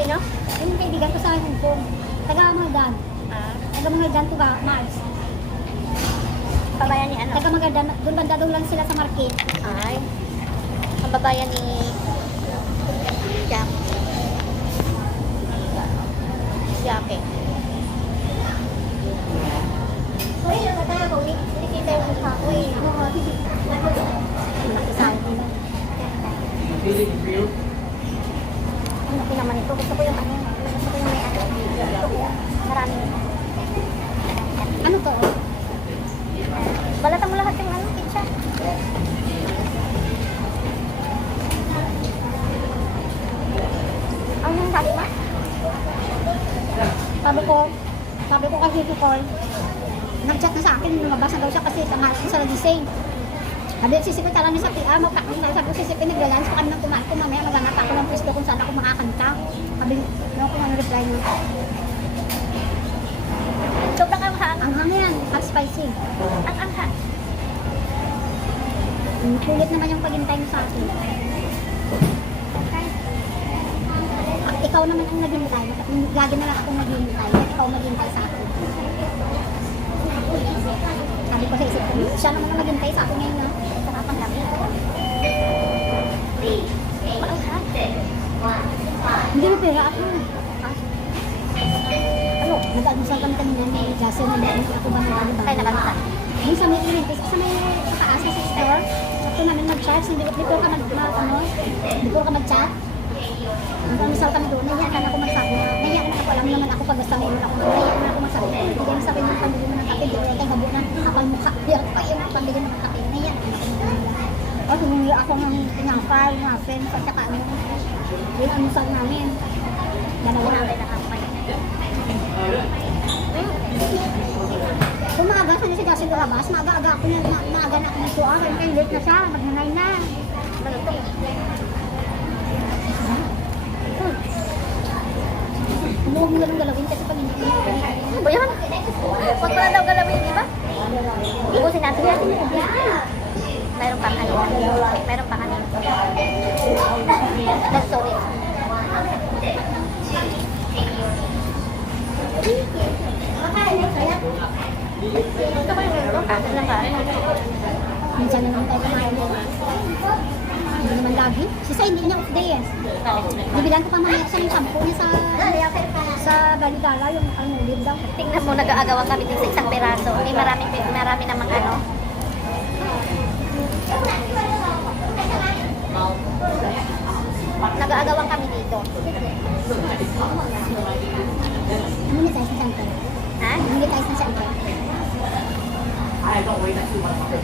Sino? Yung kaibigan ko sa Hong Kong. Taga Magadan. Taga Magadan to ba? Mars. Babayan ni ano? Taga Magadan. Doon banda daw lang sila sa market. Ay. Ang babayan ni Jack. Jackie. Uy, ano tayo ba? Hindi kita yung mukha ko eh. Ano ko naman ito? Gusto ko yung ano? Gusto ko yung may ano? Gusto ko yung maraming. Ano to? Balatan mo lahat yung ano, pizza. Ano yung sabi mo? Sabi ko kasi si Paul, nag-chat na sa akin, lumabas na daw siya kasi tama ko sa Gising. Sabi ko, sisipin ka lang sa PR, magkakita. Sabi ko, sisipin, naglalans pa kami ng kumain ko, mamaya maghanap ako ng pwesto kung saan ako makakanta. Sabi ko, kung ano reply mo. Sobrang anghang. Anghang yan, hot spicy. Ang anghang. Kulit naman yung paghintay mo sa akin. Ikaw naman ang naghintay. Lagi na lang ako naghintay. Ikaw naghintay sa akin. Sabi ko sa isip ko, siya naman ang naghintay sa akin ngayon na. Sarapang kami. Hindi mo pera ako. Ano? Nag-almusal kami kanina ni Jason na hindi ako ba nag-almusal? Kaya nakalusan. Yung sa may event, sa may taas na sa store, ito namin mag-charge, hindi ko ka mag-chat. Nag-almusal kami doon, nahiyakan ako magsabi na, nahiyakan ako, alam naman ako pag basta may ilan ako, nahiyakan ako magsabi, hindi kayo sabi ng pambili mo ng kape, di ko yung habo na kapal mukha, di ako pa yung pambili mo ng kape, nahiyakan ako magsabi. O, humingi ako ng tinapay, muffin, sa saka ano, yung almusal namin. Dalawa namin na kapay. Kung maaga ka na si Jocelyn Labas, maaga-aga ako na, maaga na ako ng 2 hours, kaya late na siya, mag-9 na. Malutong. Huwag mo lang galawin kasi pag hindi mo. Ano ba yan? Huwag mo na daw galawin, di ba? Ibusin natin yan. Mayroon pang ano. Mayroon pang ano. That's so it. Gusto ko yung ganito. Kasin lang kain. Minsan na naman tayo kumain. Hindi naman lagi. Si Sai, hindi niya off day eh. Bibilan ko pa mamaya sa yung shampoo niya sa Baligala, yung almulid daw. Tingnan mo, nag-aagawan kami din sa isang peraso. May marami namang ano. Nag-aagawan kami dito. Hindi tayo sa shampoo. Ha? Hindi tayo sa shampoo.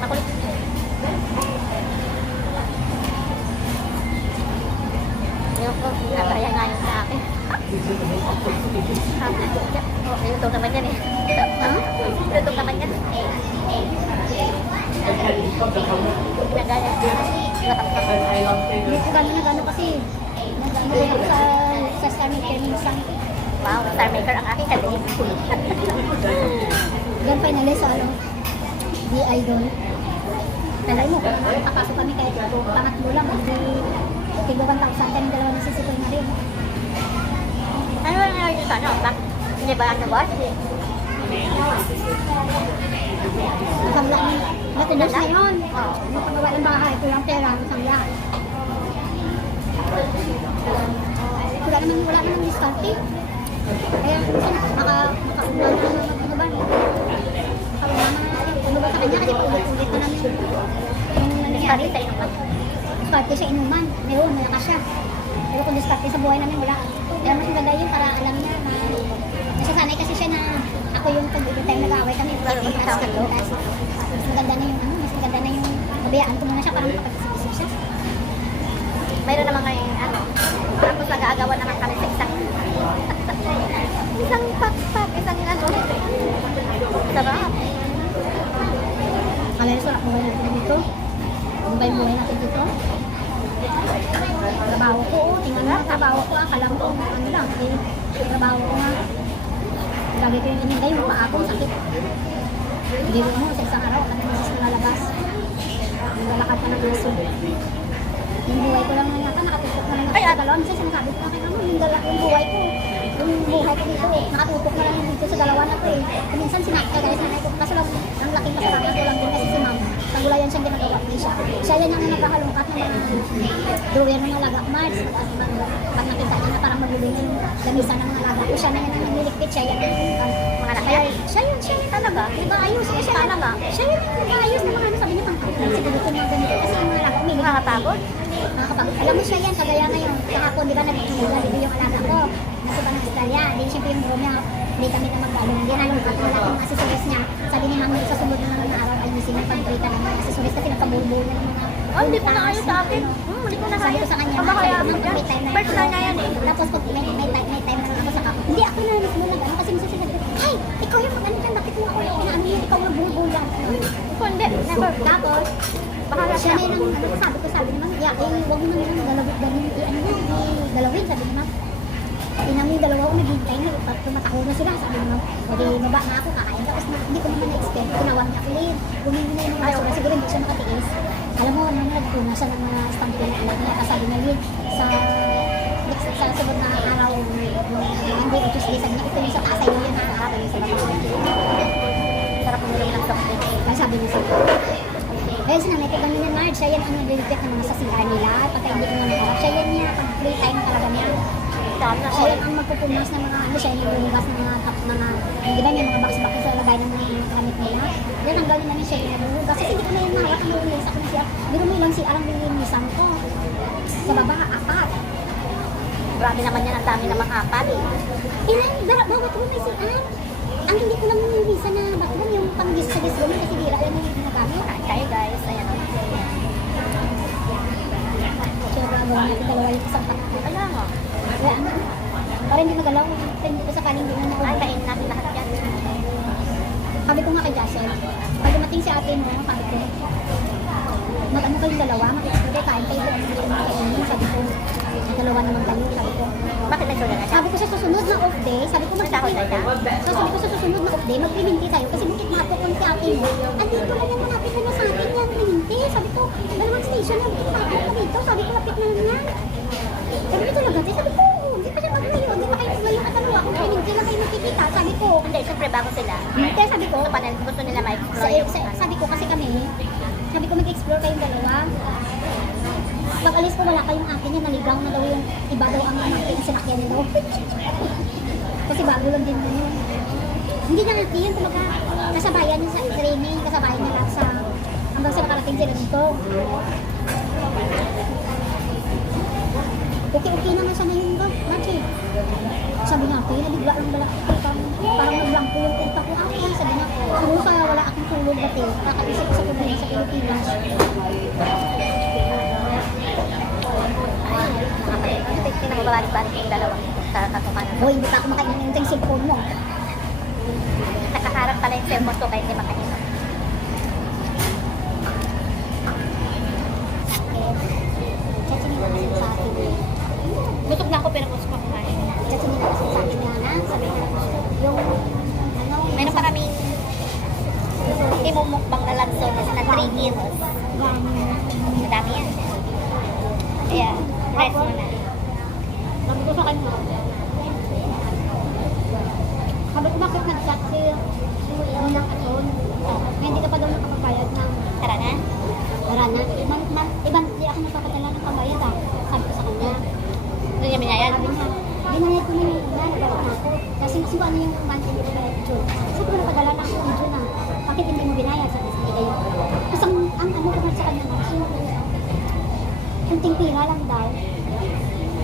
Makulit. Ayoko, kagaya nga yun sa akin. Oh, ito naman yan eh. Ito naman yan. Nagaya. Hindi ko gano'n na gano'n kasi. Nag-ano ako sa Star Maker minsan. Wow, Star Maker ang aking kalig. Yan finally sa ano, DI doon. Talay mo, nakapasok kami kahit pangatlo lang, hindi tigawang kausan kami dalawa nasisikoy na rin. Ano na nangyari dito? Ano? Hindi ba ano boss? Nasamla ni, natubos na yun. Yung paggawa ng bahay, kulang pera, nasamla. Wala naman discount eh. Kaya makaulan na naman ano ba? Makaulan na natin. Ano ba sa kanya kasi paulit-ulit na namin yung nangyari. Sa inuman. Diskarte sa inuman. Meron, malakas siya. Pero kung diskarte sa buhay namin, wala. Kaya mas maganda yun para alam niya na nasasanay kasi siya na ako yung pag-ibig tayo nag-aaway kami. Mas maganda na yung ano, mas maganda na yung nabayaan ko muna siya para makapag-isip siya. Mayroon naman ngayon ano. Tapos nag-aagawan naman kami sa isang pakpak, isang ano. Sarap. Kala nyo sarap buhay natin dito. Ano ba yung buhay natin dito? Trabaho ko, tingnan mo trabaho ko. Akala ko ano lang, trabaho ko nga. Lagi ko yung inigay, yung paa ko, sakit. Hindi mo sa isang araw, kami nasis na lalabas. Nalakad pa ng aso. Yung buhay ko lang na yata, nakatutok na lang ako Ay, sa dalawa. Minsan sinasabi ko na kay mama, yung buhay ko, dito, nakatutok na lang dito sa dalawa na to eh. Kung minsan sinakta guys, nanay ko, kasi lang, ang laking kasalanan ko lang din kasi si mama. Pagulayan siyang ginagawa ko siya. Siya yan ang nagkakalungkat ng mga doer ng mga laga ko, Mars. Pag nakita niya na parang maguling yung lamisan ng mga laga ko, siya na yan ang nililigpit, siya yan ang Mga kaya nakaya. siya yun talaga. Diba ayos niya siya talaga. Siya yun ayos na mga ano, sabi niya pang siguro ko mga ganito kasi yung mga laga ko, umilig. Nakakapagod. Nakakapagod. Alam mo siya yan, kagaya ngayon. Kahapon, di ba, nag-chumula, di ba yung alaga ko? Nasa ba ng Australia? Di siyempre yung buo niya, hindi kami na magdalo. Hindi nalungkat na lahat ng accessories niya. Sabi ni Mama, sa sunod na mga araw, ayusin yung pag-break ng mga accessories kasi nagpabulbul na ng mga... Oh, hindi ko na ayos sa akin. Hindi ko na Sabi ayos. ko sa kanya, Baka kaya mo may dyan. time na Personal na yan eh. Tapos pag may time na lang ako sa kapatid. Hindi ako na mismo nag ano kasi minsan sinabi ko, "Hey, ikaw yung mag-ano dyan, bakit mo ako yung inaano yun, ikaw yung bulbul lang." Ako hindi. Never. Tapos, Baka siya na yung ano, sabi naman, yeah, huwag mo naman yung dalawin, sabi naman. Tinang yung dalawa ko naghihintay na, tumatako na sila, sabi naman, o di maba na ako, kakain. Tapos hindi ko naman na-expect, tinawag niya ako ulit. Bumili na yung mga basura, siguro hindi siya makatiis. Alam mo, nung nagpuna siya ng mga stampin na anak niya, kasabi niya yun, sa sunod na araw, Monday o Tuesday, sabi niya, ito yung sa kasay mo yun, nakakaraw yung sa baba. Sarap mo nila ng soft drink. Kaya sabi niya sa'yo. Kaya sinanay ko kanina, Marge, siya yan ang nag-repeat ng mga sa CR nila, pagka hindi ko naman harap. Siya yan niya, pag free time talaga niya. Sarap na Siya yan ang magpupunas ng mga, ano siya, yung lumabas ng mga, hindi ba may mga box-box sa lagay ng mga gamit nila. Yan, ang gawin namin siya yung nabuhugas. Kasi hindi ko na yung mahawak ang lulis ako ng CR. Biro mo lang CR ang lilinisan ko. Sa baba, 4. Grabe naman yan. Ang dami namang apat. Ilan, bawat room may CR. Ang hindi ko lang nililisan na bathroom, yung pang-gis sa gis room, kasi bira yan yung ginagamit. Kain tayo guys. Ayan. Kaya gagawin natin dalawa yung isang takbo. Kaya nga. Kaya ano, para hindi magalaw, hindi ko sakaling hindi na Ay, kain natin lahat yan. Sabi ko nga kay Jassel, pag dumating si ate mo, sabi ko, mag-ano kayong dalawa, mag-explore kain kayo, mag-explore, sabi ko, dalawa naman kayo, sabi ko. Bakit nagsulat na siya? Sabi ko sa susunod na off day, sabi ko Nagdahol na siya? So sabi ko sa susunod na off day, mag-priminti tayo, kasi bukit mapukon si ate mo, andito lang yan, malapit na na sa atin yan, priminti, sabi ko, dalawang station yan, mapukon ka dito, sabi ko, lapit na lang yan. Sabi ko talaga, sabi ko, hindi pa siya mag-mayo, hindi pa kayo mag-mayo at ano ako, priminti lang kayo nakikita, sabi ko. Hindi, siyempre bago sila. Kaya sabi ko, Gusto pa nila, gusto nila ma-explore yung sabi ko kasi kami, sabi ko mag-explore kayong dalawa. Pag alis ko wala kayong akin yan, naligaw na daw yung iba daw ang akin na sinakyan nila. Kasi bago lang din yun. Hindi na natin yun, kumbaga kasabayan niya sa training, kasabayan niya lahat sa hanggang sa nakarating sila dito. Okay naman siya na yun ba? Machi. Sabi niya, okay, nabigla lang balak ko. Parang nagblanko yung utak ko. Okay, sabi niya, siguro kaya wala akong tulog dati. Kakaisip ko sa problema sa Pilipinas. Hindi na mababalik-balik yung dalawa sa katukanan. Hoy, hindi pa ako makainin yung cellphone mo. Nakaharap pala yung cellphone ko kaya hindi makain. Chat nila kasi sa akin. Busog na ako pero gusto ko kumain. Chat nila kasi sa akin nga na. Sabi nila, yung ano, Meron pa kaming imumukbang na lansones na 3 kilos. Madami yan. Kaya, rest mo na. sabi ko sa kanya. Sabi ko bakit nag-chat siya yung ng aton. Hindi ka pa daw nakapagbayad ng Tara na. Rana. Ibang hindi ako nagpapadala ng pambayad ah. Sabi ko sa kanya. Doon niya binayad. Sabi niya, binayad ko na yun. Nagbawa na ako. Kasi mas ano yung month hindi ko bayad June. Sabi ko napadala na ako ng June ah. Bakit hindi mo binayad? Sabi ko kayo. Tapos ang ano ko nga sa kanya yung pira lang daw.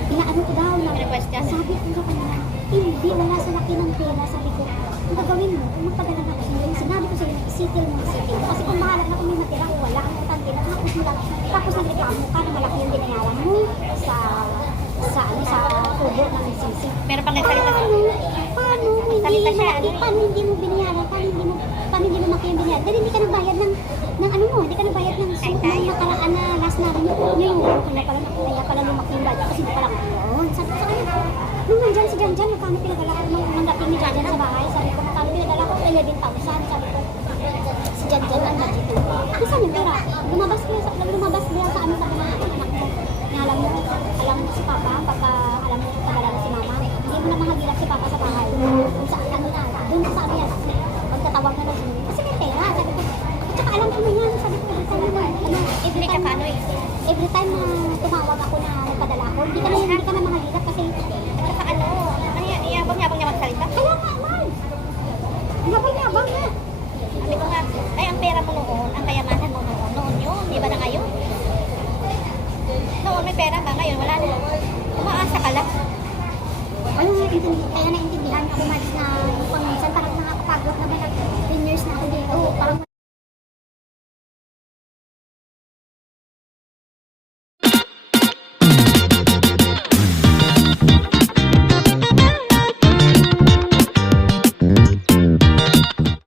Inaano ko daw na. Request ka? Sabi ko sa kanya, hindi wala sa laki ng pera. Sabi ko, ang gagawin mo, kung magpadala na ako sa'yo, sinabi ko sa'yo, isitil mo, isitil mo. Kasi kung bahala na kung may natira, kung wala, ang importante na tapos mo lang. Tapos nagreklamo ka na malaki yung binayaran mo sa tubo ng sisi. Meron pang nagsalita sa Paano Salita siya, ano paano hindi mo binayaran? Paano hindi mo malaki yung binayaran? Dahil hindi ka nagbayad ng ano mo, hindi ka nagbayad ng nakaraan na last na rin yung kaya pala lumaki yung bayad kasi hindi pala yun. Sabi ko sa kanya, nung nandyan si Janjan, magkano pinadala ko nung nandating ni Janjan sa bahay? Sabi ko, magkano pinadala ko? 11,000. Sabi ko, si Janjan ang budget ko. Ano saan yung pera? Lumabas ko sa ano sa mga anak mo. papa sa bahay. Kung saan ano na, doon sa ano yan. Pagtatawag na lang. Kasi may pera, sabi ko. Tsaka alam ko yan, sabi ko, Hindi ka paano eh. every time na tumawag ako na nagpadala ako, hindi kami mga lilat kasi Tsaka ano,